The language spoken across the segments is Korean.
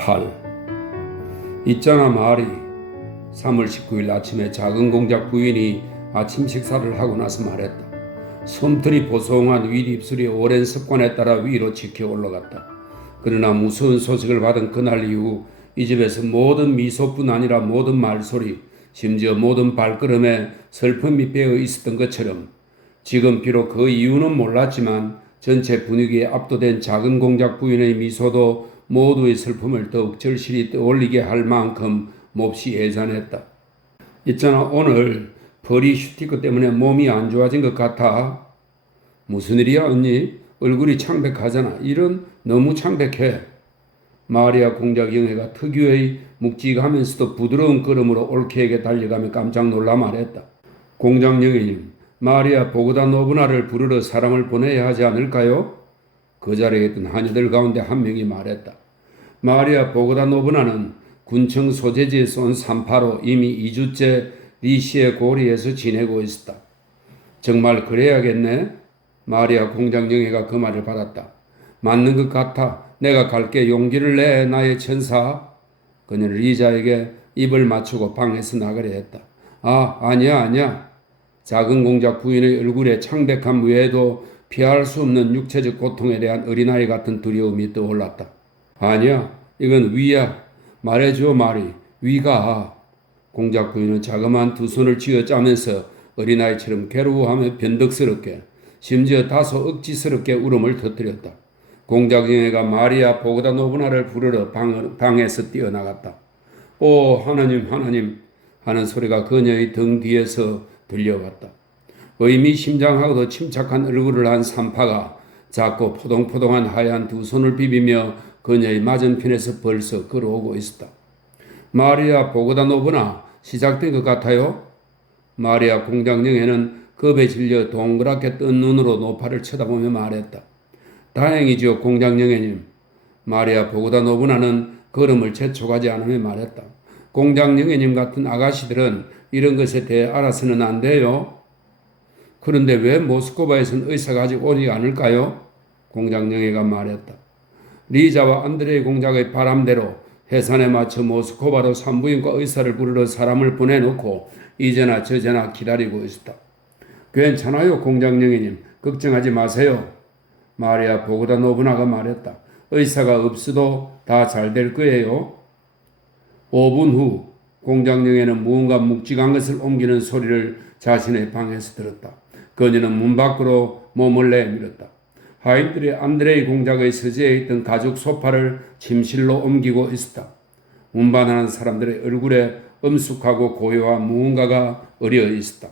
8. 있잖아 마리. 3월 19일 아침에 작은 공작 부인이 아침 식사를 하고 나서 말했다. 솜털이 보송한 윗입술이 오랜 습관에 따라 위로 치켜 올라갔다. 그러나 무서운 소식을 받은 그날 이후 이 집에서 모든 미소뿐 아니라 모든 말소리, 심지어 모든 발걸음에 슬픔이 배어 있었던 것처럼 지금 비록 그 이유는 몰랐지만 전체 분위기에 압도된 작은 공작 부인의 미소도 모두의 슬픔을 더욱 절실히 떠올리게 할 만큼 몹시 애잔했다. 있잖아 오늘 벌이 슈티크 때문에 몸이 안 좋아진 것 같아. 무슨 일이야 언니? 얼굴이 창백하잖아. 이런 너무 창백해. 마리아 공작 영애가 특유의 묵직하면서도 부드러운 걸음으로 올케에게 달려가며 깜짝 놀라 말했다. 공작 영애님, 마리아 보그다 노브나를 부르러 사람을 보내야 하지 않을까요? 그 자리에 있던 하녀들 가운데 한 명이 말했다. 마리아 보그다 노브나는 군청 소재지에서 온 산파로 이미 2주째 리시의 고리에서 지내고 있었다. 정말 그래야겠네? 마리아 공작 영애가 그 말을 받았다. 맞는 것 같아. 내가 갈게. 용기를 내 나의 천사. 그녀는 리자에게 입을 맞추고 방에서 나가려 했다. 아니야. 작은 공작 부인의 얼굴에 창백함 외에도 피할 수 없는 육체적 고통에 대한 어린아이 같은 두려움이 떠올랐다. 아니야, 이건 위야. 말해줘 마리. 위가. 공작 부인은 자그마한 두 손을 쥐어짜면서 어린아이처럼 괴로워하며 변덕스럽게 심지어 다소 억지스럽게 울음을 터뜨렸다. 공작 영애가 마리아 보그다 노브나를 부르러 방에서 뛰어나갔다. 오 하나님 하는 소리가 그녀의 등 뒤에서 들려왔다. 의미심장하고도 침착한 얼굴을 한 산파가 작고 포동포동한 하얀 두 손을 비비며 그녀의 맞은편에서 벌써 걸어오고 있었다. 마리아 보그다 노브나 시작된 것 같아요. 마리아 공작 영애는 겁에 질려 동그랗게 뜬 눈으로 노파를 쳐다보며 말했다. 다행이지요 공작 영애님. 마리아 보그다 노브나는 걸음을 재촉하지 않으며 말했다. 공작 영애님 같은 아가씨들은 이런 것에 대해 알아서는 안 돼요. 그런데 왜 모스크바에선 의사가 아직 오지 않을까요? 공작 영애가 말했다. 리자와 안드레이 공작의 바람대로 해산에 맞춰 모스크바로 산부인과 의사를 부르러 사람을 보내놓고 이제나 저제나 기다리고 있었다. 괜찮아요 공작 영애님. 걱정하지 마세요. 마리아 보그다 노브나가 말했다. 의사가 없어도 다 잘 될 거예요. 5분 후 공작 영애는 무언가 묵직한 것을 옮기는 소리를 자신의 방에서 들었다. 그녀는 문 밖으로 몸을 내밀었다. 하인들이 안드레이 공작의 서재에 있던 가죽 소파를 침실로 옮기고 있었다. 운반하는 사람들의 얼굴에 엄숙하고 고요한 무언가가 어려 있었다.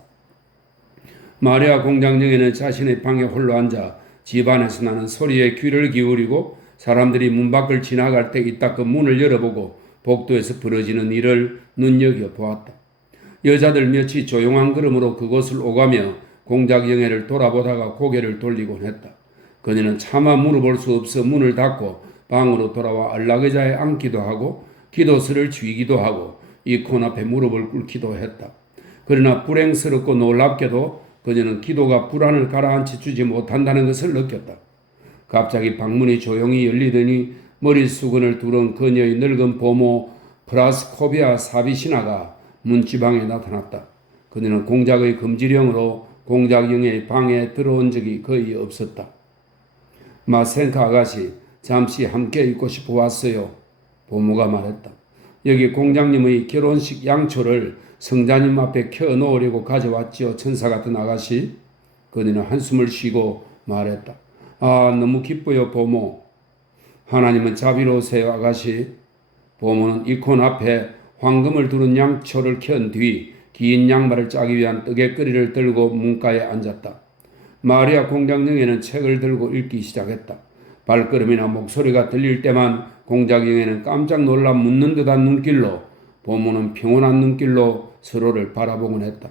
마리아 공작 영애는 자신의 방에 홀로 앉아 집안에서 나는 소리에 귀를 기울이고 사람들이 문 밖을 지나갈 때 이따금 문을 열어보고 복도에서 벌어지는 일을 눈여겨보았다. 여자들 몇이 조용한 걸음으로 그곳을 오가며 공작 영애를 돌아보다가 고개를 돌리곤 했다. 그녀는 차마 물어볼 수 없어 문을 닫고 방으로 돌아와 안락의자에 앉기도 하고 기도서를 쥐기도 하고 이콘 앞에 무릎을 꿇기도 했다. 그러나 불행스럽고 놀랍게도 그녀는 기도가 불안을 가라앉혀 주지 못한다는 것을 느꼈다. 갑자기 방문이 조용히 열리더니 머리 수건을 두른 그녀의 늙은 보모 프라스코비아 사비시나가 문지방에 나타났다. 그녀는 공작의 금지령으로 공작 영애의 방에 들어온 적이 거의 없었다. 마센카 아가씨, 잠시 함께 있고 싶어 왔어요. 보모가 말했다. 여기 공장님의 결혼식 양초를 성자님 앞에 켜놓으려고 가져왔지요, 천사 같은 아가씨. 그녀는 한숨을 쉬고 말했다. 너무 기뻐요, 보모. 하나님은 자비로우세요, 아가씨. 보모는 이콘 앞에 황금을 두른 양초를 켠 뒤 긴 양말을 짜기 위한 뜨개거리를 들고 문가에 앉았다. 마리아 공작 영애는 책을 들고 읽기 시작했다. 발걸음이나 목소리가 들릴 때만 공작 영애는 깜짝 놀라 묻는 듯한 눈길로, 보모는 평온한 눈길로 서로를 바라보곤 했다.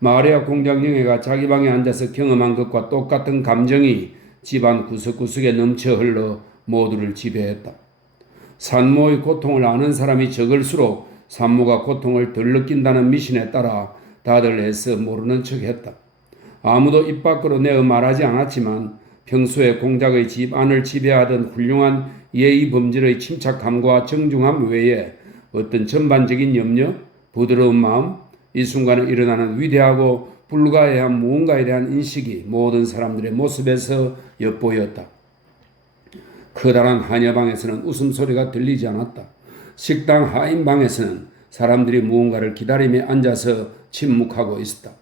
마리아 공작 영애가 자기 방에 앉아서 경험한 것과 똑같은 감정이 집안 구석구석에 넘쳐 흘러 모두를 지배했다. 산모의 고통을 아는 사람이 적을수록 산모가 고통을 덜 느낀다는 미신에 따라 다들 애써 모르는 척했다. 아무도 입 밖으로 내어 말하지 않았지만 평소에 공작의 집 안을 지배하던 훌륭한 예의 범절의 침착함과 정중함 외에 어떤 전반적인 염려, 부드러운 마음, 이 순간에 일어나는 위대하고 불가해한 무언가에 대한 인식이 모든 사람들의 모습에서 엿보였다. 커다란 한여방에서는 웃음소리가 들리지 않았다. 식당 하인방에서는 사람들이 무언가를 기다리며 앉아서 침묵하고 있었다.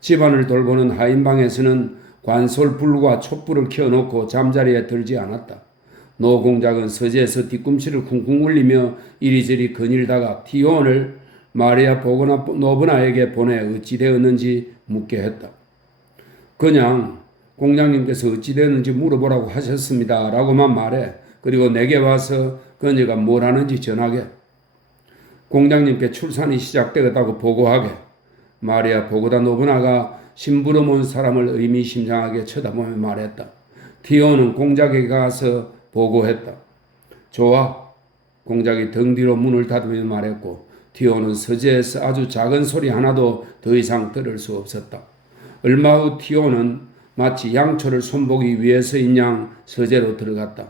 집안을 돌보는 하인방에서는 관솔불과 촛불을 켜놓고 잠자리에 들지 않았다. 노공작은 서재에서 뒤꿈치를 쿵쿵 울리며 이리저리 거닐다가 티온을 마리아 노브나에게 보내 어찌 되었는지 묻게 했다. 그냥 공장님께서 어찌 되었는지 물어보라고 하셨습니다. 라고만 말해. 그리고 내게 와서 그녀가 뭘 하는지 전하게. 공장님께 출산이 시작되었다고 보고하게. 마리아 보고다 노브나가 심부름 온 사람을 의미심장하게 쳐다보며 말했다. 티오는 공작에게 가서 보고했다. 좋아. 공작이 등 뒤로 문을 닫으며 말했고 티오는 서재에서 아주 작은 소리 하나도 더 이상 들을 수 없었다. 얼마 후 티오는 마치 양초를 손보기 위해서인 양 서재로 들어갔다.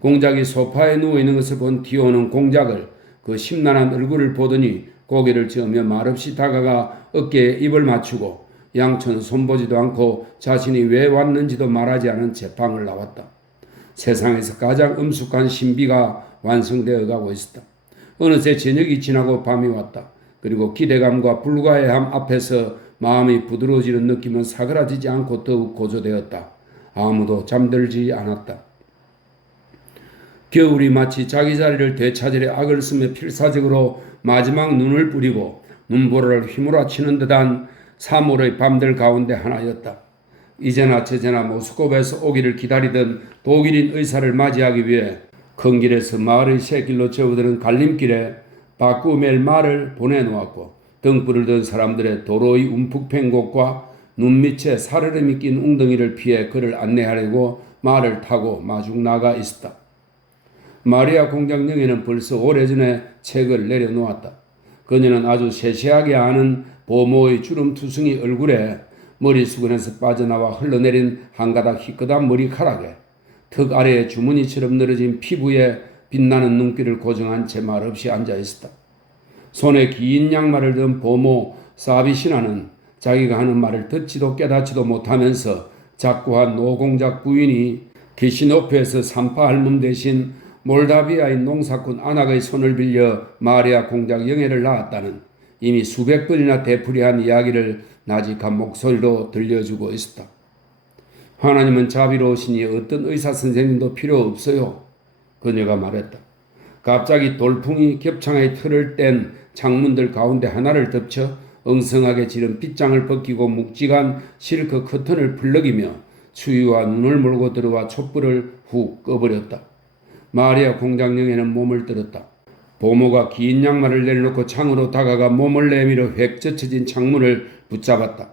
공작이 소파에 누워있는 것을 본 티오는 공작을 그 심란한 얼굴을 보더니 고개를 저으며 말없이 다가가 어깨에 입을 맞추고 양초는 손보지도 않고 자신이 왜 왔는지도 말하지 않은 채 방을 나왔다. 세상에서 가장 엄숙한 신비가 완성되어 가고 있었다. 어느새 저녁이 지나고 밤이 왔다. 그리고 기대감과 불가해함 앞에서 마음이 부드러워지는 느낌은 사그라지지 않고 더욱 고조되었다. 아무도 잠들지 않았다. 겨울이 마치 자기 자리를 되찾으려 악을 쓰며 필사적으로 마지막 눈을 뿌리고 눈보라를 휘몰아치는 듯한 3월의 밤들 가운데 하나였다. 이제나 저제나 모스크바에서 오기를 기다리던 독일인 의사를 맞이하기 위해 큰 길에서 마을의 새길로 접어드는 갈림길에 바꾸멜 말을 보내놓았고 등불을 든 사람들의 도로의 움푹 팬 곳과 눈 밑에 사르름이 낀 웅덩이를 피해 그를 안내하려고 말을 타고 마중 나가 있었다. 마리아 공장령에는 벌써 오래전에 책을 내려놓았다. 그녀는 아주 세세하게 아는 보모의 주름투성이 얼굴에 머리수건에서 빠져나와 흘러내린 한 가닥 희끗한 머리카락에 턱 아래에 주머니처럼 늘어진 피부에 빛나는 눈길을 고정한 채 말없이 앉아있었다. 손에 긴 양말을 든 보모 사비시나는 자기가 하는 말을 듣지도 깨닫지도 못하면서 작고한 노공작 부인이 키시노프에서 산파 할멈 대신 몰다비아인 농사꾼 아낙의 손을 빌려 마리아 공작 영예를 낳았다는 이미 수백 번이나 되풀이한 이야기를 나직한 목소리로 들려주고 있었다. 하나님은 자비로우시니 어떤 의사 선생님도 필요 없어요. 그녀가 말했다. 갑자기 돌풍이 겹창의 틀을 뗀 창문들 가운데 하나를 덮쳐 엉성하게 지른 빗장을 벗기고 묵직한 실크 커튼을 풀럭이며 추위와 눈을 몰고 들어와 촛불을 훅 꺼버렸다. 마리아 공장령에는 몸을 들었다. 보모가 긴 양말을 내려놓고 창으로 다가가 몸을 내밀어 획 젖혀진 창문을 붙잡았다.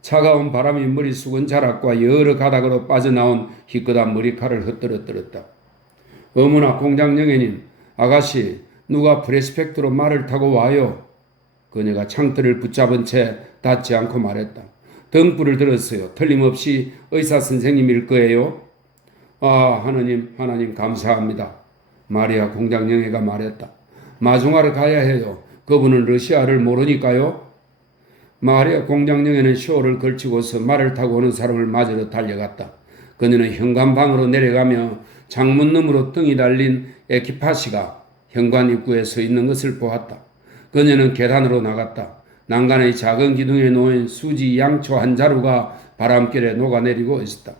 차가운 바람이 머리수건 자락과 여러 가닥으로 빠져나온 희끗한 머리칼을 흩뜨렸다. 어머나 공장령애님, 아가씨 누가 프레스펙트로 말을 타고 와요. 그녀가 창틀을 붙잡은 채 닿지 않고 말했다. 등불을 들었어요. 틀림없이 의사 선생님일 거예요. 아 하나님 감사합니다. 마리아 공장령애가 말했다. 마중하러 가야 해요. 그분은 러시아를 모르니까요. 마리아 공장령애는 쇼를 걸치고서 말을 타고 오는 사람을 맞으러 달려갔다. 그녀는 현관방으로 내려가며 창문 너머로 등이 달린 에키파시가 현관 입구에 서 있는 것을 보았다. 그녀는 계단으로 나갔다. 난간의 작은 기둥에 놓인 수지 양초 한 자루가 바람결에 녹아내리고 있었다.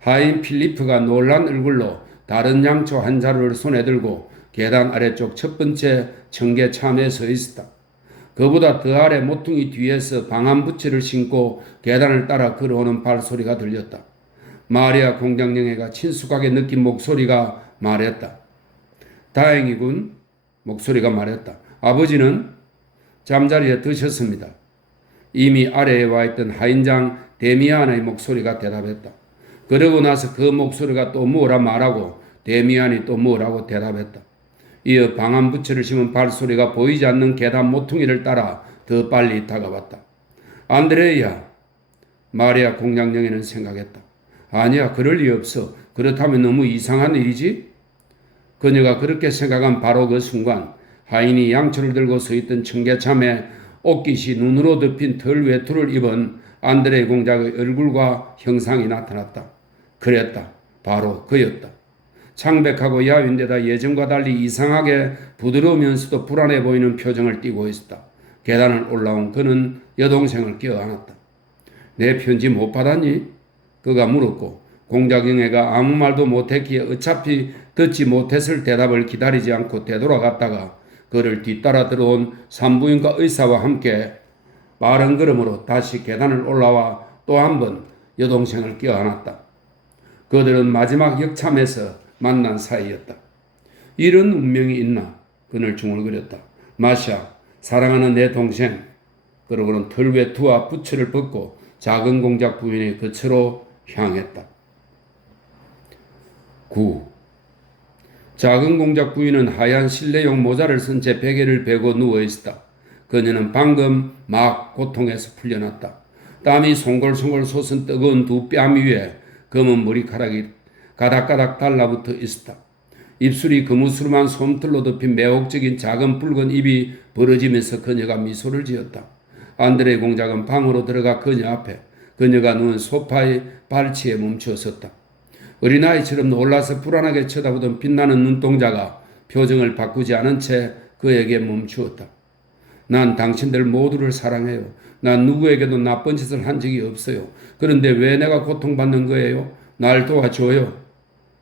하인 필리프가 놀란 얼굴로 다른 양초 한 자루를 손에 들고 계단 아래쪽 첫 번째 청계 참에 서 있었다. 그보다 더 아래 모퉁이 뒤에서 방한부츠를 신고 계단을 따라 걸어오는 발소리가 들렸다. 마리아 공장령애가 친숙하게 느낀 목소리가 말했다. 다행이군. 목소리가 말했다. 아버지는 잠자리에 드셨습니다. 이미 아래에 와 있던 하인장 데미안의 목소리가 대답했다. 그러고 나서 그 목소리가 또 뭐라 말하고 데미안이 또 뭐라고 대답했다. 이어 방한부츠를 심은 발소리가 보이지 않는 계단 모퉁이를 따라 더 빨리 다가왔다. 안드레이야, 마리아 공장령애는 생각했다. 아니야, 그럴 리 없어. 그렇다면 너무 이상한 일이지? 그녀가 그렇게 생각한 바로 그 순간 하인이 양초를 들고 서 있던 청계참에 옷깃이 눈으로 덮인 털 외투를 입은 안드레 공작의 얼굴과 형상이 나타났다. 그랬다. 바로 그였다. 창백하고 야윈데다 예전과 달리 이상하게 부드러우면서도 불안해 보이는 표정을 띠고 있었다. 계단을 올라온 그는 여동생을 껴안았다. 내 편지 못 받았니? 그가 물었고 공작영애가 아무 말도 못했기에 어차피 듣지 못했을 대답을 기다리지 않고 되돌아갔다가 그를 뒤따라 들어온 산부인과 의사와 함께 빠른 걸음으로 다시 계단을 올라와 또 한 번 여동생을 껴안았다. 그들은 마지막 역참에서 만난 사이였다. 이런 운명이 있나? 그는 중얼거렸다. 마샤, 사랑하는 내 동생. 그러고는 털외투와 부츠를 벗고 작은 공작 부인의 거처로 향했다. 9. 작은 공작 부인은 하얀 실내용 모자를 쓴 채 베개를 베고 누워있었다. 그녀는 방금 막 고통에서 풀려났다. 땀이 송골송골 솟은 뜨거운 두 뺨 위에 검은 머리카락이 가닥가닥 달라붙어 있었다. 입술이 거무스름한 솜털로 덮인 매혹적인 작은 붉은 입이 벌어지면서 그녀가 미소를 지었다. 안드레 공작은 방으로 들어가 그녀 앞에 그녀가 누운 소파의 발치에 멈추어 섰다. 어린아이처럼 놀라서 불안하게 쳐다보던 빛나는 눈동자가 표정을 바꾸지 않은 채 그에게 멈추었다. 난 당신들 모두를 사랑해요. 난 누구에게도 나쁜 짓을 한 적이 없어요. 그런데 왜 내가 고통받는 거예요? 날 도와줘요.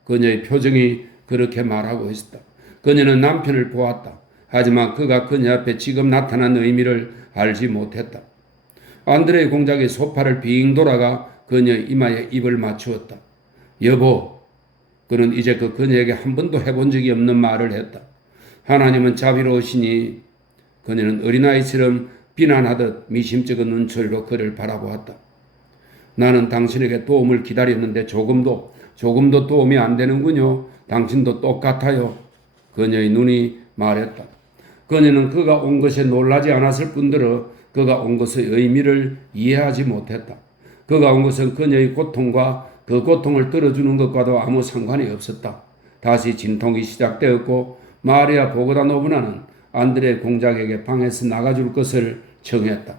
그녀의 표정이 그렇게 말하고 있었다. 그녀는 남편을 보았다. 하지만 그가 그녀 앞에 지금 나타난 의미를 알지 못했다. 안드레 공작의 소파를 빙 돌아가 그녀의 이마에 입을 맞추었다. 여보, 그는 이제 그녀에게 한 번도 해본 적이 없는 말을 했다. 하나님은 자비로우시니. 그녀는 어린아이처럼 비난하듯 미심쩍은 눈초리로 그를 바라보았다. 나는 당신에게 도움을 기다렸는데 조금도 도움이 안 되는군요. 당신도 똑같아요. 그녀의 눈이 말했다. 그녀는 그가 온 것에 놀라지 않았을 뿐더러 그가 온 것의 의미를 이해하지 못했다. 그가 온 것은 그녀의 고통과 그 고통을 들어주는 것과도 아무 상관이 없었다. 다시 진통이 시작되었고 마리아 보그다노브나는 안드레 공작에게 방에서 나가줄 것을 청했다.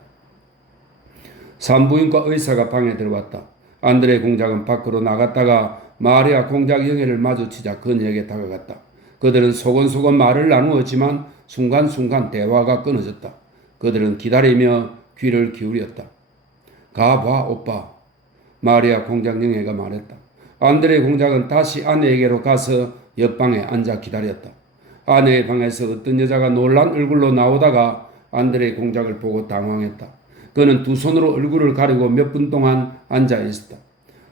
산부인과 의사가 방에 들어왔다. 안드레 공작은 밖으로 나갔다가 마리아 공작 영애를 마주치자 그녀에게 다가갔다. 그들은 소곤소곤 말을 나누었지만 순간순간 대화가 끊어졌다. 그들은 기다리며 귀를 기울였다. 가봐 오빠. 마리아 공작 영애가 말했다. 안드레 공작은 다시 아내에게로 가서 옆방에 앉아 기다렸다. 아내의 방에서 어떤 여자가 놀란 얼굴로 나오다가 안드레 공작을 보고 당황했다. 그는 두 손으로 얼굴을 가리고 몇 분 동안 앉아 있었다.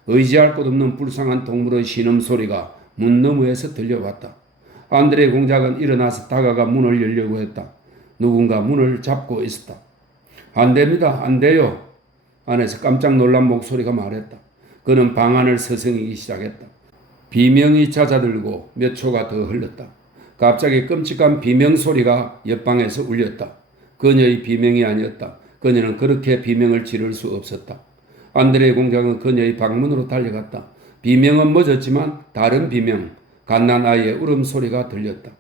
의지할 곳 없는 불쌍한 동물의 신음소리가 문 너머에서 들려왔다. 안드레 공작은 일어나서 다가가 문을 열려고 했다. 누군가 문을 잡고 있었다. 안 됩니다. 안 돼요. 안에서 깜짝 놀란 목소리가 말했다. 그는 방 안을 서성이기 시작했다. 비명이 잦아들고 몇 초가 더 흘렀다. 갑자기 끔찍한 비명 소리가 옆방에서 울렸다. 그녀의 비명이 아니었다. 그녀는 그렇게 비명을 지를 수 없었다. 안드레 공작은 그녀의 방문으로 달려갔다. 비명은 멎었지만 다른 비명, 갓난아이의 울음소리가 들렸다.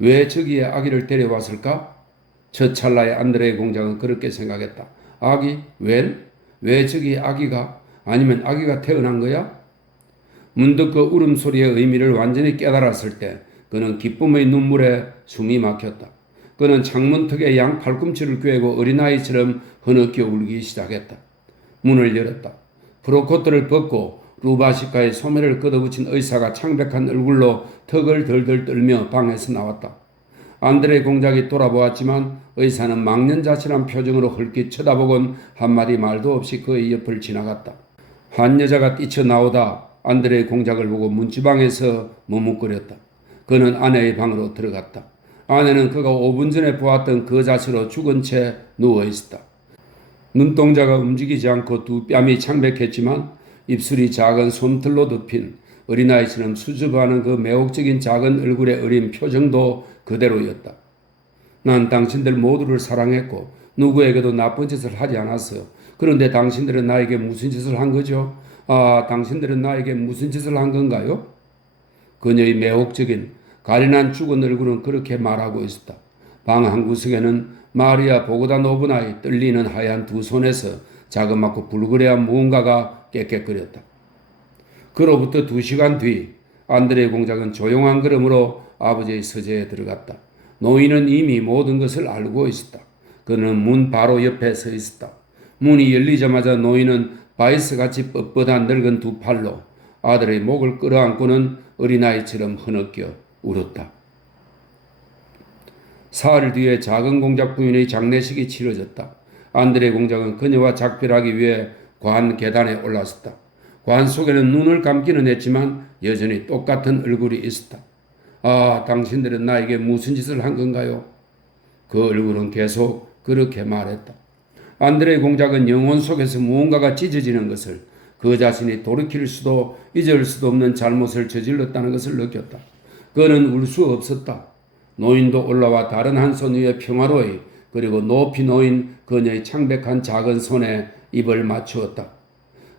왜 저기에 아기를 데려왔을까? 첫 찰나에 안드레 공작은 그렇게 생각했다. 아기? 왜 저기에 아기가? 아니면 아기가 태어난 거야? 문득 그 울음소리의 의미를 완전히 깨달았을 때 그는 기쁨의 눈물에 숨이 막혔다. 그는 창문턱에 양 팔꿈치를 꿰고 어린아이처럼 흐느껴 울기 시작했다. 문을 열었다. 프로코트를 벗고 루바시카의 소매를 걷어붙인 의사가 창백한 얼굴로 턱을 덜덜 떨며 방에서 나왔다. 안드레 공작이 돌아보았지만 의사는 망연자실한 표정으로 헐깃 쳐다보곤 한마디 말도 없이 그의 옆을 지나갔다. 한 여자가 뛰쳐나오다 안드레 공작을 보고 문지방에서 머뭇거렸다. 그는 아내의 방으로 들어갔다. 아내는 그가 5분 전에 보았던 그 자세로 죽은 채 누워있었다. 눈동자가 움직이지 않고 두 뺨이 창백했지만 입술이 작은 솜털로 덮인 어린아이처럼 수줍어하는 그 매혹적인 작은 얼굴의 어린 표정도 그대로였다. 난 당신들 모두를 사랑했고 누구에게도 나쁜 짓을 하지 않았어요. 그런데 당신들은 나에게 무슨 짓을 한 거죠? 당신들은 나에게 무슨 짓을 한 건가요? 그녀의 매혹적인 가련한 죽은 얼굴은 그렇게 말하고 있었다. 방 한구석에는 마리아 보고다 노브나의 떨리는 하얀 두 손에서 자그맣고 불그레한 무언가가 깨끗거렸다. 그로부터 2시간 뒤 안드레 공작은 조용한 걸음으로 아버지의 서재에 들어갔다. 노인은 이미 모든 것을 알고 있었다. 그는 문 바로 옆에 서 있었다. 문이 열리자마자 노인은 바이스같이 뻣뻣한 늙은 두 팔로 아들의 목을 끌어안고는 어린아이처럼 흐느껴 울었다. 사흘 뒤에 작은 공작 부인의 장례식이 치러졌다. 안드레 공작은 그녀와 작별하기 위해 관 계단에 올랐었다. 관 속에는 눈을 감기는 했지만 여전히 똑같은 얼굴이 있었다. 아, 당신들은 나에게 무슨 짓을 한 건가요? 그 얼굴은 계속 그렇게 말했다. 안드레 공작은 영혼 속에서 무언가가 찢어지는 것을, 그 자신이 돌이킬 수도 잊을 수도 없는 잘못을 저질렀다는 것을 느꼈다. 그는 울 수 없었다. 노인도 올라와 다른 한 손 위에 평화로이 그리고 높이 놓인 그녀의 창백한 작은 손에 입을 맞추었다.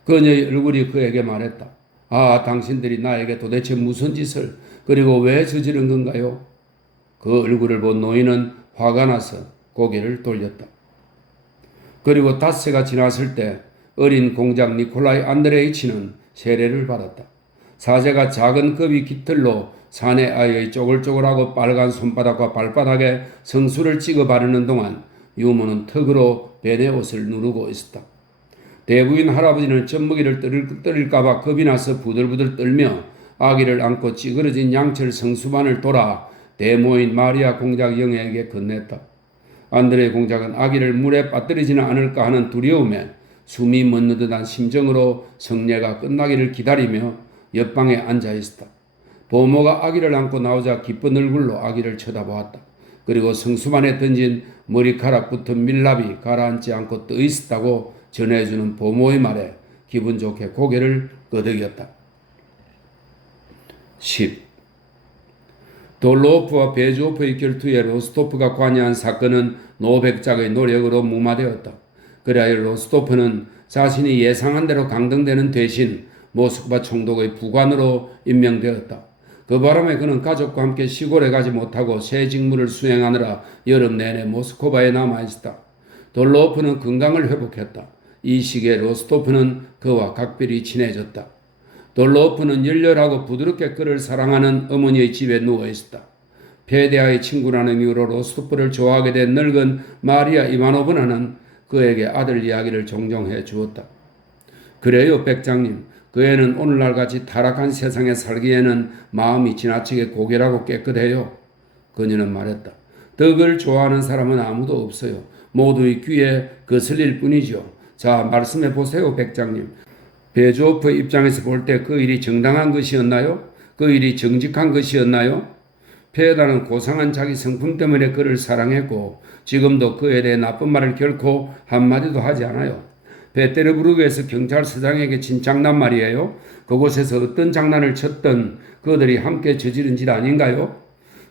그녀의 얼굴이 그에게 말했다. 아, 당신들이 나에게 도대체 무슨 짓을 그리고 왜 저지른 건가요? 그 얼굴을 본 노인은 화가 나서 고개를 돌렸다. 그리고 닷새가 지났을 때 어린 공작 니콜라이 안드레이치는 세례를 받았다. 사제가 작은 급이 깃털로 사내 아이의 쪼글쪼글하고 빨간 손바닥과 발바닥에 성수를 찍어 바르는 동안 유모는 턱으로 베네 옷을 누르고 있었다. 대부인 할아버지는 젖먹이를 떨릴까봐 겁이 나서 부들부들 떨며 아기를 안고 찌그러진 양철 성수반을 돌아 대모인 마리아 공작 영애에게 건넸다. 안드레 공작은 아기를 물에 빠뜨리지는 않을까 하는 두려움에 숨이 멎는 듯한 심정으로 성례가 끝나기를 기다리며 옆방에 앉아 있었다. 보모가 아기를 안고 나오자 기쁜 얼굴로 아기를 쳐다보았다. 그리고 성수반에 던진 머리카락 붙은 밀랍이 가라앉지 않고 떠 있었다고 전해주는 보모의 말에 기분 좋게 고개를 끄덕였다. 10. 돌로프와 베조프의 결투에 로스토프가 관여한 사건은 노백작의 노력으로 무마되었다. 그래야 로스토프는 자신이 예상한 대로 강등되는 대신 모스크바 총독의 부관으로 임명되었다. 그 바람에 그는 가족과 함께 시골에 가지 못하고 새 직무를 수행하느라 여름 내내 모스크바에 남아있었다. 돌로프는 건강을 회복했다. 이 시기에 로스토프는 그와 각별히 친해졌다. 돌로프는 열렬하고 부드럽게 그를 사랑하는 어머니의 집에 누워있었다. 페데아의 친구라는 이유로 로스토프를 좋아하게 된 늙은 마리아 이바노브나는 그에게 아들 이야기를 종종 해주었다. 그래요, 백장님. 그 애는 오늘날같이 타락한 세상에 살기에는 마음이 지나치게 고결하고 깨끗해요. 그녀는 말했다. 덕을 좋아하는 사람은 아무도 없어요. 모두의 귀에 거슬릴 뿐이죠. 자, 말씀해 보세요, 백장님. 베조프 입장에서 볼 때 그 일이 정당한 것이었나요? 그 일이 정직한 것이었나요? 페다는 고상한 자기 성품 때문에 그를 사랑했고 지금도 그에 대해 나쁜 말을 결코 한마디도 하지 않아요. 베테르부르크에서 경찰서장에게 친 장난 말이에요. 그곳에서 어떤 장난을 쳤던 그들이 함께 저지른 짓 아닌가요?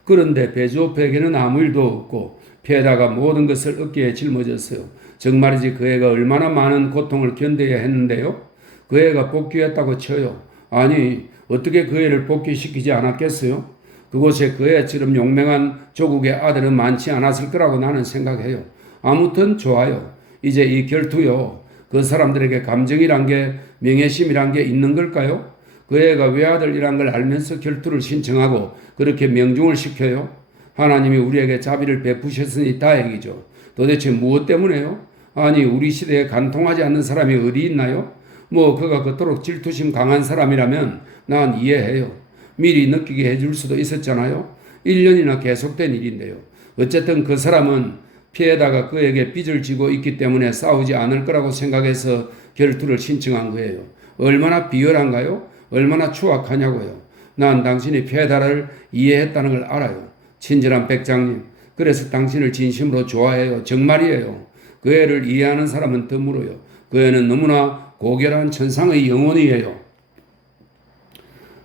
그런데 베조프에게는 아무 일도 없고 페다가 모든 것을 어깨에 짊어졌어요. 정말이지 그 애가 얼마나 많은 고통을 견뎌야 했는데요. 그 애가 복귀했다고 쳐요. 아니, 어떻게 그 애를 복귀시키지 않았겠어요? 그곳에 그 애처럼 용맹한 조국의 아들은 많지 않았을 거라고 나는 생각해요. 아무튼 좋아요. 이제 이 결투요. 그 사람들에게 감정이란 게, 명예심이란 게 있는 걸까요? 그 애가 외아들이란 걸 알면서 결투를 신청하고 그렇게 명중을 시켜요? 하나님이 우리에게 자비를 베푸셨으니 다행이죠. 도대체 무엇 때문에요? 아니, 우리 시대에 간통하지 않는 사람이 어디 있나요? 뭐 그가 그토록 질투심 강한 사람이라면 난 이해해요. 미리 느끼게 해줄 수도 있었잖아요. 1년이나 계속된 일인데요. 어쨌든 그 사람은 피해다가 그에게 빚을 지고 있기 때문에 싸우지 않을 거라고 생각해서 결투를 신청한 거예요. 얼마나 비열한가요? 얼마나 추악하냐고요. 난 당신이 피해다를 이해했다는 걸 알아요. 친절한 백장님. 그래서 당신을 진심으로 좋아해요. 정말이에요. 그 애를 이해하는 사람은 드물어요. 그 애는 너무나 고결한 천상의 영혼이에요.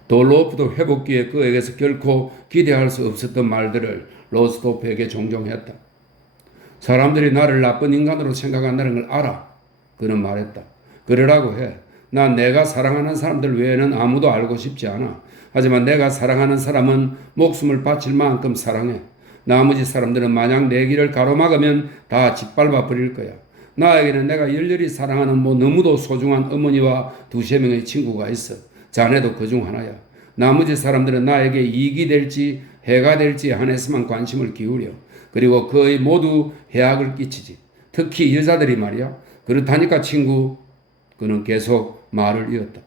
돌로프도 회복기에 그에게서 결코 기대할 수 없었던 말들을 로스토프에게 종종 했다. 사람들이 나를 나쁜 인간으로 생각한다는 걸 알아. 그는 말했다. 그러라고 해. 난 내가 사랑하는 사람들 외에는 아무도 알고 싶지 않아. 하지만 내가 사랑하는 사람은 목숨을 바칠 만큼 사랑해. 나머지 사람들은 만약 내 길을 가로막으면 다 짓밟아 버릴 거야. 나에게는 내가 열렬히 사랑하는 너무도 소중한 어머니와 두세 명의 친구가 있어. 자네도 그중 하나야. 나머지 사람들은 나에게 이익이 될지 해가 될지 한에서만 관심을 기울여. 그리고 거의 모두 해악을 끼치지. 특히 여자들이 말이야. 그렇다니까 친구. 그는 계속 말을 이었다.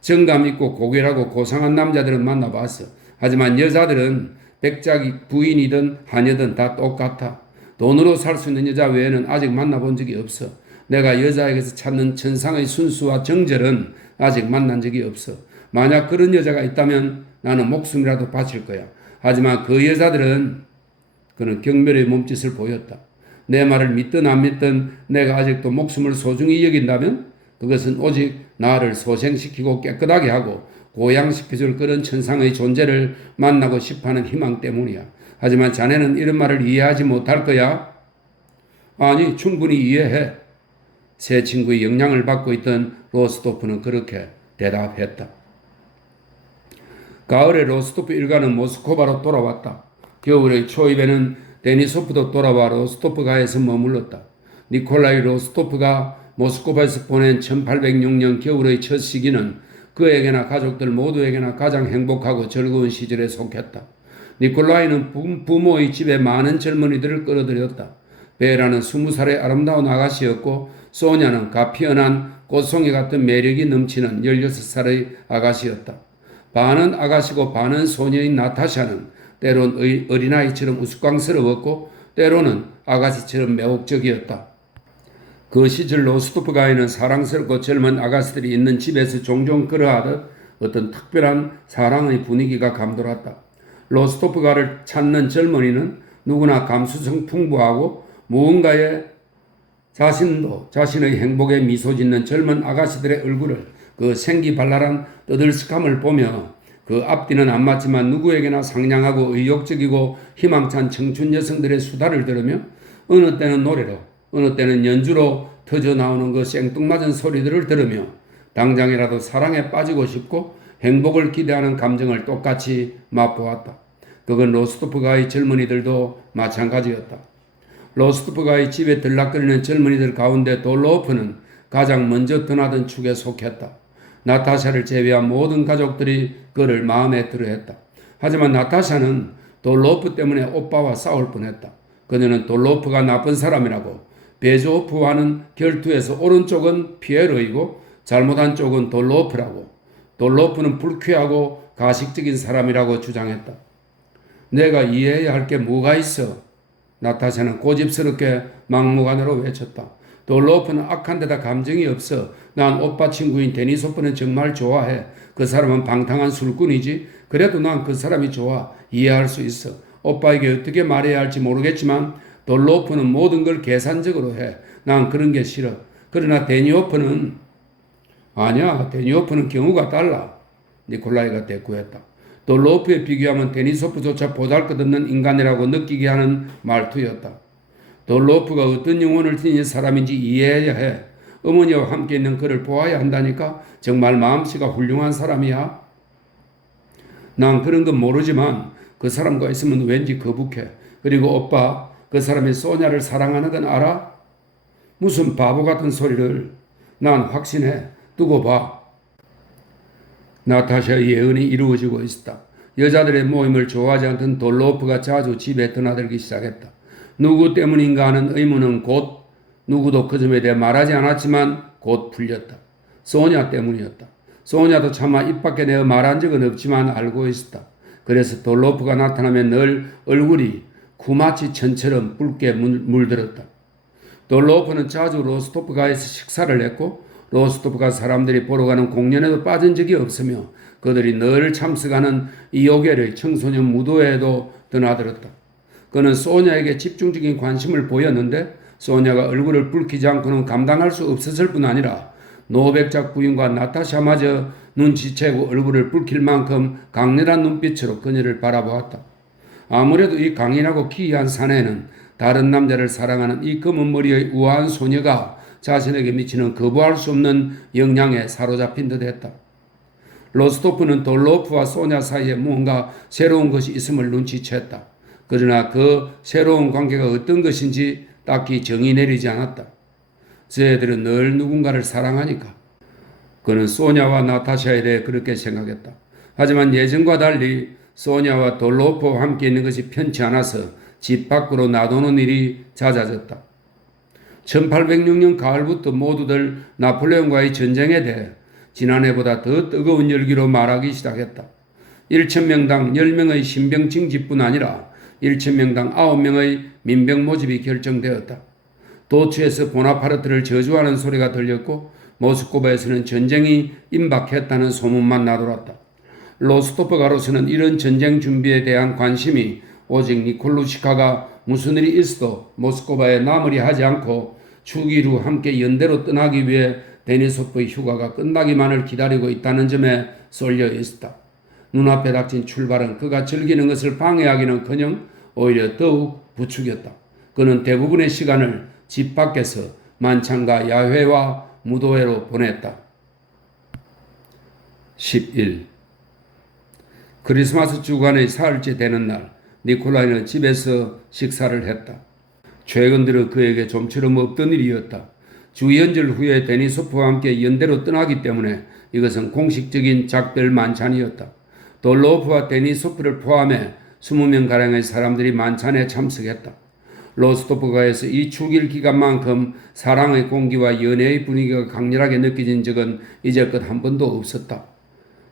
정감 있고 고결하고 고상한 남자들은 만나봤어. 하지만 여자들은 백작이 부인이든 하녀든 다 똑같아. 돈으로 살 수 있는 여자 외에는 아직 만나본 적이 없어. 내가 여자에게서 찾는 천상의 순수와 정절은 아직 만난 적이 없어. 만약 그런 여자가 있다면 나는 목숨이라도 바칠 거야. 하지만 그 여자들은 그는 경멸의 몸짓을 보였다. 내 말을 믿든 안 믿든 내가 아직도 목숨을 소중히 여긴다면 그것은 오직 나를 소생시키고 깨끗하게 하고 고양시켜줄 그런 천상의 존재를 만나고 싶어하는 희망 때문이야. 하지만 자네는 이런 말을 이해하지 못할 거야. 아니, 충분히 이해해. 새 친구의 영향을 받고 있던 로스토프는 그렇게 대답했다. 가을에 로스토프 일가는 모스크바로 돌아왔다. 겨울의 초입에는 데니소프도 돌아와 로스토프가에서 머물렀다. 니콜라이 로스토프가 모스크바에서 보낸 1806년 겨울의 첫 시기는 그에게나 가족들 모두에게나 가장 행복하고 즐거운 시절에 속했다. 니콜라이는 부모의 집에 많은 젊은이들을 끌어들였다. 베라는 20살의 아름다운 아가씨였고 소냐는 가피연한 꽃송이 같은 매력이 넘치는 16살의 아가씨였다. 반은 아가씨고 반은 소녀인 나타샤는 때론 어린아이처럼 우스꽝스러웠고 때로는 아가씨처럼 매혹적이었다. 그 시절 로스토프가에는 사랑스럽고 젊은 아가씨들이 있는 집에서 종종 그러하듯 어떤 특별한 사랑의 분위기가 감돌았다. 로스토프가를 찾는 젊은이는 누구나 감수성 풍부하고 무언가에 자신의 행복에 미소 짓는 젊은 아가씨들의 얼굴을 그 생기발랄한 떠들썩함을 보며 그 앞뒤는 안 맞지만 누구에게나 상냥하고 의욕적이고 희망찬 청춘 여성들의 수다를 들으며 어느 때는 노래로 어느 때는 연주로 터져나오는 그 생뚱맞은 소리들을 들으며 당장이라도 사랑에 빠지고 싶고 행복을 기대하는 감정을 똑같이 맛보았다. 그건 로스토프가의 젊은이들도 마찬가지였다. 로스토프가의 집에 들락거리는 젊은이들 가운데 돌로프는 가장 먼저 떠나던 축에 속했다. 나타샤를 제외한 모든 가족들이 그를 마음에 들어했다. 하지만 나타샤는 돌로프 때문에 오빠와 싸울 뻔했다. 그녀는 돌로프가 나쁜 사람이라고 베조프와는 결투에서 오른쪽은 피에로이고 잘못한 쪽은 돌로프라고 돌로프는 불쾌하고 가식적인 사람이라고 주장했다. 내가 이해해야 할 게 뭐가 있어? 나타샤는 고집스럽게 막무가내로 외쳤다. 돌로프는 악한 데다 감정이 없어. 난 오빠 친구인 데니소프는 정말 좋아해. 그 사람은 방탕한 술꾼이지. 그래도 난 그 사람이 좋아. 이해할 수 있어. 오빠에게 어떻게 말해야 할지 모르겠지만 돌로프는 모든 걸 계산적으로 해. 난 그런 게 싫어. 그러나 데니오프는 아니야. 데니오프는 경우가 달라. 니콜라이가 대꾸했다. 돌로프에 비교하면 데니소프조차 보잘것없는 인간이라고 느끼게 하는 말투였다. 돌로프가 어떤 영혼을 지닌 사람인지 이해해야 해. 어머니와 함께 있는 그를 보아야 한다니까. 정말 마음씨가 훌륭한 사람이야. 난 그런 건 모르지만 그 사람과 있으면 왠지 거북해. 그리고 오빠, 그 사람이 소냐를 사랑하는 건 알아? 무슨 바보 같은 소리를. 난 확신해. 두고 봐. 나타샤의 예언이 이루어지고 있었다. 여자들의 모임을 좋아하지 않던 돌로프가 자주 집에 드나들기 시작했다. 누구 때문인가 하는 의문은 곧 누구도 그 점에 대해 말하지 않았지만 곧 풀렸다. 소냐 때문이었다. 소냐도 차마 입 밖에 내어 말한 적은 없지만 알고 있었다. 그래서 돌로프가 나타나면 늘 얼굴이 구마치 천처럼 붉게 물들었다. 돌로프는 자주 로스토프가에서 식사를 했고 로스토프가 사람들이 보러 가는 공연에도 빠진 적이 없으며 그들이 늘 참석하는 이오겔의 청소년 무도회에도 드나들었다. 그는 소냐에게 집중적인 관심을 보였는데 소냐가 얼굴을 붉히지 않고는 감당할 수 없었을 뿐 아니라 노백작 부인과 나타샤마저 눈치채고 얼굴을 붉힐 만큼 강렬한 눈빛으로 그녀를 바라보았다. 아무래도 이 강인하고 기이한 사내는 다른 남자를 사랑하는 이 검은 머리의 우아한 소녀가 자신에게 미치는 거부할 수 없는 영향에 사로잡힌 듯했다. 로스토프는 돌로프와 소냐 사이에 무언가 새로운 것이 있음을 눈치챘다. 그러나 그 새로운 관계가 어떤 것인지 딱히 정의 내리지 않았다. 저애들은 늘 누군가를 사랑하니까. 그는 소냐와 나타샤에 대해 그렇게 생각했다. 하지만 예전과 달리 소냐와 돌로프와 함께 있는 것이 편치 않아서 집 밖으로 나도는 일이 잦아졌다. 1806년 가을부터 모두들 나폴레옹과의 전쟁에 대해 지난해보다 더 뜨거운 열기로 말하기 시작했다. 1,000명당 10명의 신병 징집뿐 아니라 1,000명당 9명의 민병 모집이 결정되었다. 도처에서 보나파르트를 저주하는 소리가 들렸고 모스크바에서는 전쟁이 임박했다는 소문만 나돌았다. 로스토프 가로서는 이런 전쟁 준비에 대한 관심이 오직 니콜루시카가 무슨 일이 있어도 모스크바에 나무리 하지 않고 추기로 함께 연대로 떠나기 위해 데니소프의 휴가가 끝나기만을 기다리고 있다는 점에 쏠려 있었다. 눈앞에 닥친 출발은 그가 즐기는 것을 방해하기는커녕 오히려 더욱 부추겼다. 그는 대부분의 시간을 집 밖에서 만찬과 야회와 무도회로 보냈다. 11. 크리스마스 주간의 사흘째 되는 날 니콜라이는 집에서 식사를 했다. 최근 들어 그에게 좀처럼 없던 일이었다. 주연절 후에 데니소프와 함께 연대로 떠나기 때문에 이것은 공식적인 작별 만찬이었다. 돌로프와 데니소프를 포함해 20명가량의 사람들이 만찬에 참석했다. 로스토프가에서 이 축일 기간만큼 사랑의 공기와 연애의 분위기가 강렬하게 느껴진 적은 이제껏 한 번도 없었다.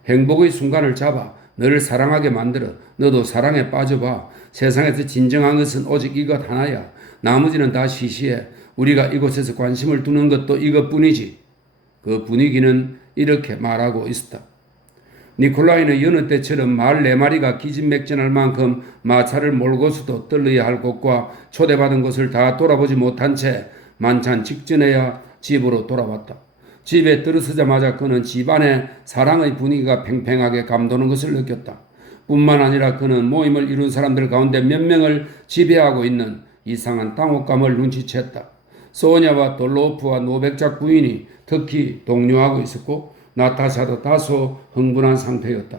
행복의 순간을 잡아 너를 사랑하게 만들어 너도 사랑에 빠져봐. 세상에서 진정한 것은 오직 이것 하나야. 나머지는 다 시시해. 우리가 이곳에서 관심을 두는 것도 이것뿐이지. 그 분위기는 이렇게 말하고 있었다. 니콜라이는 여느 때처럼 말 4마리가 기진맥진할 만큼 마차를 몰고서도 떨러야 할 곳과 초대받은 곳을 다 돌아보지 못한 채 만찬 직전에야 집으로 돌아왔다. 집에 들어서자마자 그는 집안의 사랑의 분위기가 팽팽하게 감도는 것을 느꼈다. 뿐만 아니라 그는 모임을 이룬 사람들 가운데 몇 명을 지배하고 있는 이상한 당혹감을 눈치챘다. 소냐와 돌로프와 노백작 부인이 특히 동요하고 있었고 나타샤도 다소 흥분한 상태였다.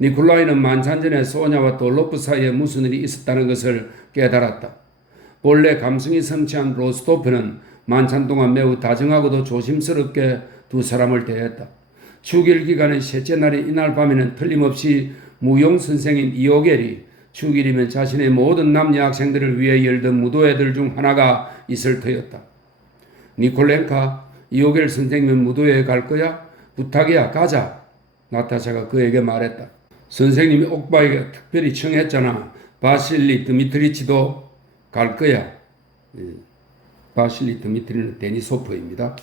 니콜라이는 만찬 전에 소냐와 돌로프 사이에 무슨 일이 있었다는 것을 깨달았다. 본래 감성이 성취한 로스토프는 만찬 동안 매우 다정하고도 조심스럽게 두 사람을 대했다. 축일 기간의 셋째 날인 이날 밤에는 틀림없이 무용 선생인 이오겔이 축일이면 자신의 모든 남녀 학생들을 위해 열던 무도회들 중 하나가 있을 터였다. 니콜렌카, 이오겔 선생님은 무도회에 갈 거야? 부탁이야, 가자. 나타샤가 그에게 말했다. 선생님이 옥바에게 특별히 청했잖아. 바실리 드미트리치도 갈 거야. 바실리 드미트리는 데니소프입니다.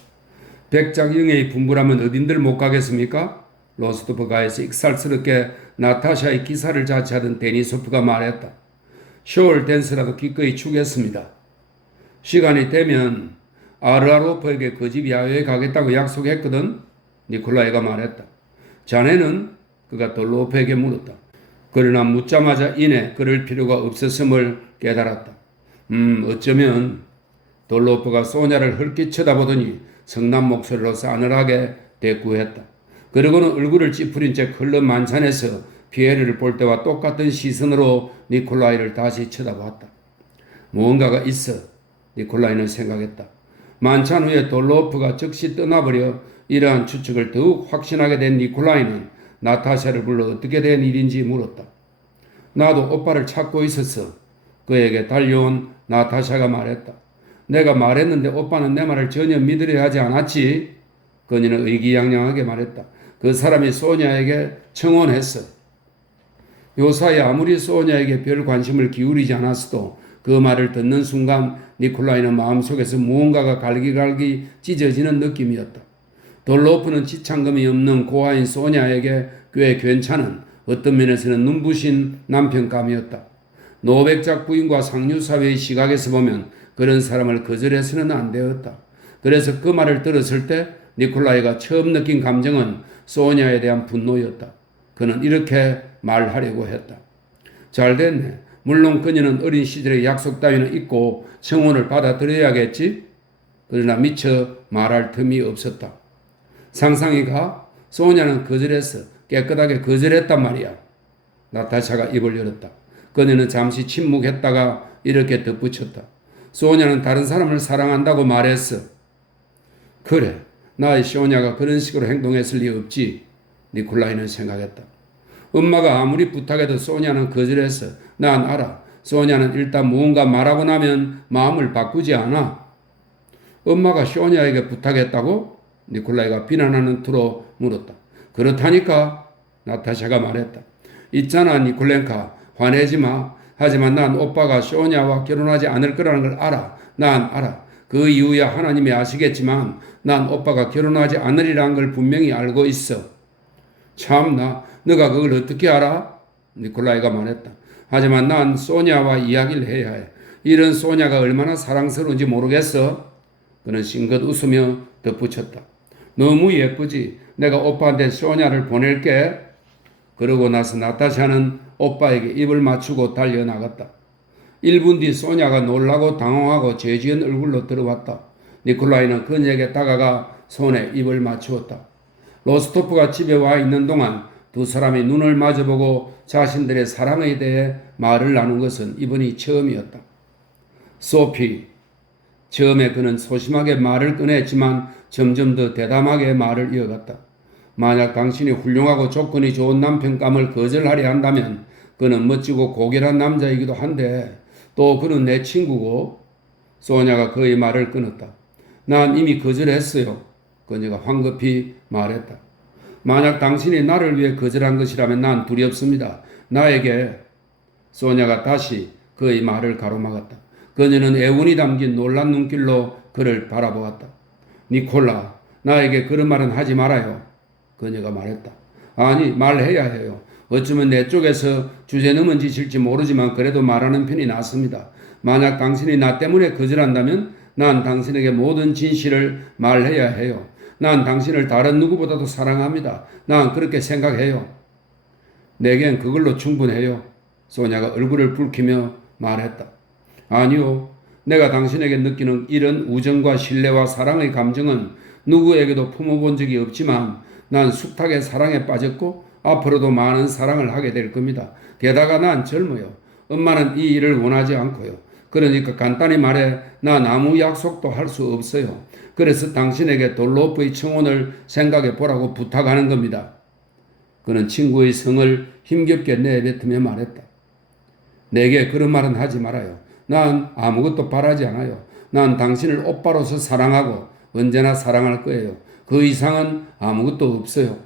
백작영의 분부라면 어딘들 못 가겠습니까? 로스토프가에서 익살스럽게 나타샤의 기사를 자처하던 데니소프가 말했다. 쇼울 댄스라도 기꺼이 추겠습니다. 시간이 되면 아르아로프에게 그 집 야외에 가겠다고 약속했거든. 니콜라이가 말했다. 자네는? 그가 돌로프에게 물었다. 그러나 묻자마자 이내 그럴 필요가 없었음을 깨달았다. 어쩌면 돌로프가 소냐를 헐깃 쳐다보더니 성난 목소리로 싸늘하게 대꾸했다. 그러고는 얼굴을 찌푸린 채 흘러 만찬에서 피에르를 볼 때와 똑같은 시선으로 니콜라이를 다시 쳐다봤다. 무언가가 있어. 니콜라이는 생각했다. 만찬 후에 돌로프가 즉시 떠나버려 이러한 추측을 더욱 확신하게 된 니콜라이는 나타샤를 불러 어떻게 된 일인지 물었다. 나도 오빠를 찾고 있었어. 그에게 달려온 나타샤가 말했다. 내가 말했는데 오빠는 내 말을 전혀 믿으려 하지 않았지? 그녀는 의기양양하게 말했다. 그 사람이 소냐에게 청혼했어. 요사이 아무리 소냐에게 별 관심을 기울이지 않았어도 그 말을 듣는 순간 니콜라이는 마음속에서 무언가가 갈기갈기 찢어지는 느낌이었다. 돌로프는 지창금이 없는 고아인 소냐에게 꽤 괜찮은 어떤 면에서는 눈부신 남편감이었다. 노백작 부인과 상류사회의 시각에서 보면 그런 사람을 거절해서는 안 되었다. 그래서 그 말을 들었을 때 니콜라이가 처음 느낀 감정은 소냐에 대한 분노였다. 그는 이렇게 말하려고 했다. 잘 됐네. 물론 그녀는 어린 시절의 약속 따위는 잊고 청혼을 받아들여야겠지? 그러나 미처 말할 틈이 없었다. 상상이가 소냐는 거절했어. 깨끗하게 거절했단 말이야. 나타샤가 입을 열었다. 그녀는 잠시 침묵했다가 이렇게 덧붙였다. 소냐는 다른 사람을 사랑한다고 말했어. 그래, 나의 소냐가 그런 식으로 행동했을 리 없지. 니콜라이는 생각했다. 엄마가 아무리 부탁해도 소냐는 거절했어. 난 알아. 소냐는 일단 무언가 말하고 나면 마음을 바꾸지 않아. 엄마가 소냐에게 부탁했다고? 니콜라이가 비난하는 투로 물었다. 그렇다니까? 나타샤가 말했다. 있잖아, 니콜렌카. 화내지 마. 하지만 난 오빠가 소냐와 결혼하지 않을 거라는 걸 알아. 난 알아. 그 이유야 하나님이 아시겠지만 난 오빠가 결혼하지 않으리라는 걸 분명히 알고 있어. 참나, 너가 그걸 어떻게 알아? 니콜라이가 말했다. 하지만 난 소냐와 이야기를 해야 해. 이런 소냐가 얼마나 사랑스러운지 모르겠어. 그는 싱긋 웃으며 덧붙였다. 너무 예쁘지? 내가 오빠한테 소냐를 보낼게. 그러고 나서 나타샤는 오빠에게 입을 맞추고 달려나갔다. 1분 뒤 소냐가 놀라고 당황하고 죄지은 얼굴로 들어왔다. 니콜라이는 그녀에게 다가가 손에 입을 맞추었다. 로스토프가 집에 와 있는 동안 두 사람이 눈을 마주보고 자신들의 사랑에 대해 말을 나눈 것은 이번이 처음이었다. 소피, 처음에 그는 소심하게 말을 꺼냈지만 점점 더 대담하게 말을 이어갔다. 만약 당신이 훌륭하고 조건이 좋은 남편감을 거절하려 한다면 그는 멋지고 고결한 남자이기도 한데 또 그는 내 친구고. 소냐가 그의 말을 끊었다. 난 이미 거절했어요. 그녀가 황급히 말했다. 만약 당신이 나를 위해 거절한 것이라면 난 두렵습니다. 나에게. 소냐가 다시 그의 말을 가로막았다. 그녀는 애운이 담긴 놀란 눈길로 그를 바라보았다. 니콜라, 나에게 그런 말은 하지 말아요. 그녀가 말했다. 아니, 말해야 해요. 어쩌면 내 쪽에서 주제넘은 짓일지 모르지만 그래도 말하는 편이 낫습니다. 만약 당신이 나 때문에 거절한다면 난 당신에게 모든 진실을 말해야 해요. 난 당신을 다른 누구보다도 사랑합니다. 난 그렇게 생각해요. 내겐 그걸로 충분해요. 소냐가 얼굴을 붉히며 말했다. 아니요. 내가 당신에게 느끼는 이런 우정과 신뢰와 사랑의 감정은 누구에게도 품어본 적이 없지만 난 숱하게 사랑에 빠졌고 앞으로도 많은 사랑을 하게 될 겁니다. 게다가 난 젊어요. 엄마는 이 일을 원하지 않고요. 그러니까 간단히 말해 난 아무 약속도 할 수 없어요. 그래서 당신에게 돌로프의 청혼을 생각해 보라고 부탁하는 겁니다. 그는 친구의 성을 힘겹게 내뱉으며 말했다. 내게 그런 말은 하지 말아요. 난 아무것도 바라지 않아요. 난 당신을 오빠로서 사랑하고 언제나 사랑할 거예요. 그 이상은 아무것도 없어요.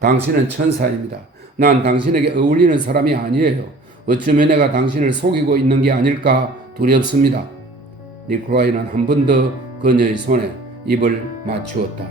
당신은 천사입니다. 난 당신에게 어울리는 사람이 아니에요. 어쩌면 내가 당신을 속이고 있는 게 아닐까 두렵습니다. 니콜라이는 한 번 더 그녀의 손에 입을 맞추었다.